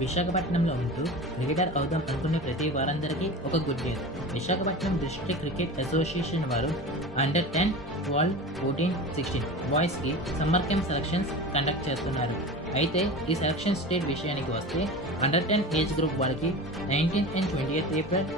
విశాఖపట్నంలో ఉంటూ క్రికెటర్ అవుదాం అనుకునే ప్రతి వారందరికీ ఒక good news. Visakhapatnam district cricket association వారు అండర్ 10, 12, 14, 16 బాయ్స్‌కి సమ్మర్ క్యాంప్ సెలక్షన్స్ కండక్ట్ చేస్తున్నారు. అయితే ఈ సెలక్షన్స్ డేట్ విషయానికి వస్తే అండర్ 10 ఏజ్ గ్రూప్ వాళ్ళకి 19th and 20th April,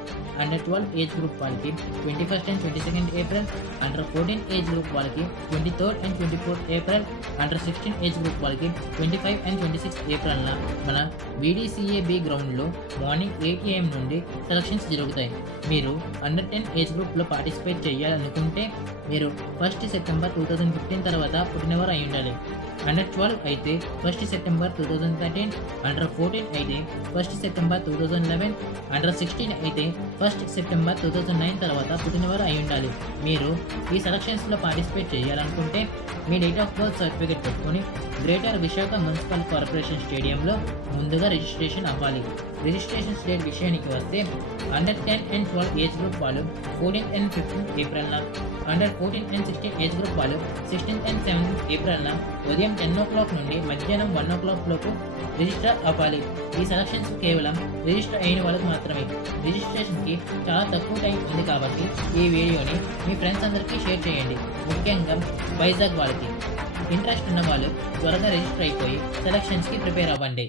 under 12 age group వాళ్ళకి 21st and 22nd April, under 14 age group వాళ్ళకి 23rd and 24th April, under 16 age group వాళ్ళకి 25 and 26th ఏప్రిల్‌న మన వీడీసీఏబీ గ్రౌండ్‌లో మార్నింగ్ 8 AM నుండి సెలక్షన్స్ జరుగుతాయి. మీరు అండర్ 10 ఏజ్ గ్రూప్‌లో పార్టిసిపేట్ చేయాలనుకుంటే మీరు 1st సెప్టెంబర్ 2015 తర్వాత పుట్టినవారు అయి ఉండాలి. అండర్ 12 అయితే 1st సెప్టెంబర్ 2013, అండర్ 14 అయితే 1st సెప్టెంబర్ 2011, అండర్ 16 అయితే 1st సెప్టెంబర్ 2009 తర్వాత పుట్టినవారు అయి ఉండాలి. మీరు ఈ సెలక్షన్స్‌లో పార్టిసిపేట్ చేయాలనుకుంటే మీ డేట్ ఆఫ్ బర్త్ సర్టిఫికేట్ పెట్టుకొని గ్రేటర్ విశాఖ మున్సిపల్ కార్పొరేషన్ స్టేడియంలో ముందుగా రిజిస్ట్రేషన్ అవ్వాలి. రిజిస్ట్రేషన్ డేట్ విషయానికి వస్తే అండర్ 10 and 12 ఏజ్ గ్రూప్ వాళ్ళు 14th and 15th ఏప్రిల్‌న, అండర్ 14 and 16 ఏజ్ గ్రూప్ వాళ్ళు 16th and 17th ఏప్రిల్‌న ఉదయం 10 o'clock నుండి మధ్యాహ్నం 1 o'clock లోపు రిజిస్టర్ అవ్వాలి. ఈ సెలక్షన్స్ కేవలం రిజిస్టర్ అయిన వాళ్ళకి మాత్రమే. రిజిస్ట్రేషన్‌కి చాలా తక్కువ టైం ఉంది కాబట్టి ఈ వీడియోని మీ ఫ్రెండ్స్ అందరికీ షేర్ చేయండి. ముఖ్యంగా వైజాగ్ వాళ్ళకి. ఇంట్రెస్ట్ ఉన్న వాళ్ళు త్వరగా రిజిస్టర్ అయిపోయి సెలక్షన్స్‌కి ప్రిపేర్ అవ్వండి.